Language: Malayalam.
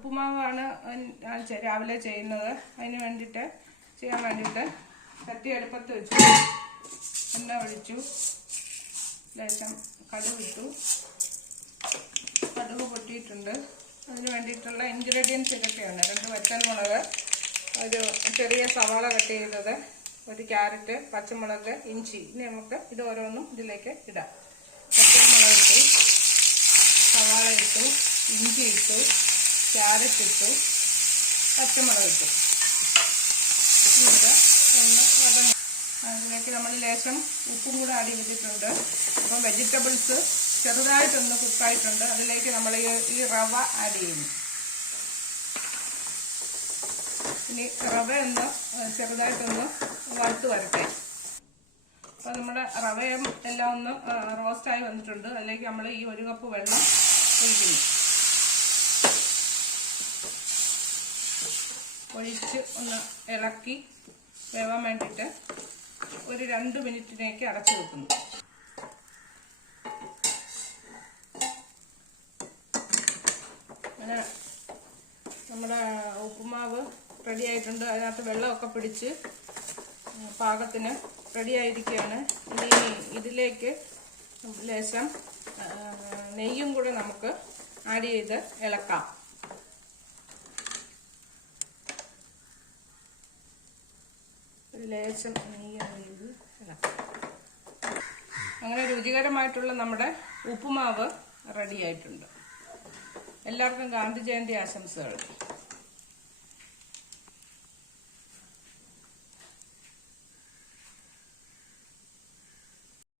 ഉപ്പുമാവാണ് ഞാൻ രാവിലെ ചെയ്യുന്നത്. അതിന് ചെയ്യാൻ വേണ്ടിയിട്ട് ചട്ടി അടുപ്പത്ത് വെച്ചു, എണ്ണ ഒഴിച്ചു, ലേശം കടുക് ഇട്ടു. കടുക് പൊട്ടിയിട്ടുണ്ട്. അതിന് വേണ്ടിയിട്ടുള്ള ഇൻഗ്രീഡിയൻസ് ഇതൊക്കെയാണ്: 2 വറ്റൽമുളക്, ഒരു ചെറിയ സവാള കട്ട് ചെയ്തത്, ഒരു ക്യാരറ്റ്, പച്ചമുളക്, ഇഞ്ചി. ഇനി നമുക്ക് ഇത് ഓരോന്നും ഇതിലേക്ക് ഇടാം. വറ്റൽമുളക് ഇട്ടു, സവാള ഇട്ടു, ഇഞ്ചി ഇട്ടു, ക്യാരറ്റ് ഇട്ടു, പച്ചമുളക് ഇട്ടു. എന്നിട്ട് ഒന്ന് വതങ്ങി. അതിലേക്ക് നമ്മൾ ലേശം ഉപ്പും കൂടെ ആഡ് ചെയ്തിട്ടുണ്ട്. അപ്പം വെജിറ്റബിൾസ് ചെറുതായിട്ടൊന്ന് കുക്കായിട്ടുണ്ട്. അതിലേക്ക് നമ്മൾ ഈ റവ ആഡ് ചെയ്യുന്നു. ഇനി റവ ഒന്ന് ചെറുതായിട്ടൊന്ന് വറുത്ത് വരട്ടെ. അപ്പോൾ നമ്മുടെ റവയും എല്ലാം ഒന്ന് റോസ്റ്റായി വന്നിട്ടുണ്ട്. അതിലേക്ക് നമ്മൾ ഈ 1 കപ്പ് വെള്ളം ഒഴിക്കുന്നു. ഒഴിച്ച് ഒന്ന് ഇളക്കി വേവാൻ വേണ്ടിയിട്ട് ഒരു 2 മിനിറ്റിനേക്ക് അടച്ചു വെക്കുന്നു. അങ്ങനെ നമ്മുടെ ഉപ്പുമാവ് റെഡി ആയിട്ടുണ്ട്. അതിനകത്ത് വെള്ളമൊക്കെ പിടിച്ച് പാകത്തിന് റെഡി ആയിരിക്കുകയാണ്. ഇനി ഇതിലേക്ക് ലേശം നെയ്യും കൂടെ നമുക്ക് ആഡ് ചെയ്ത് ഇളക്കാം. ലേശം നെയ്യ് ചെയ്ത് ഇളക്കാം. അങ്ങനെ രുചികരമായിട്ടുള്ള നമ്മുടെ ഉപ്പുമാവ് റെഡി ആയിട്ടുണ്ട്. എല്ലാവർക്കും ഗാന്ധി ജയന്തി ആശംസകൾ.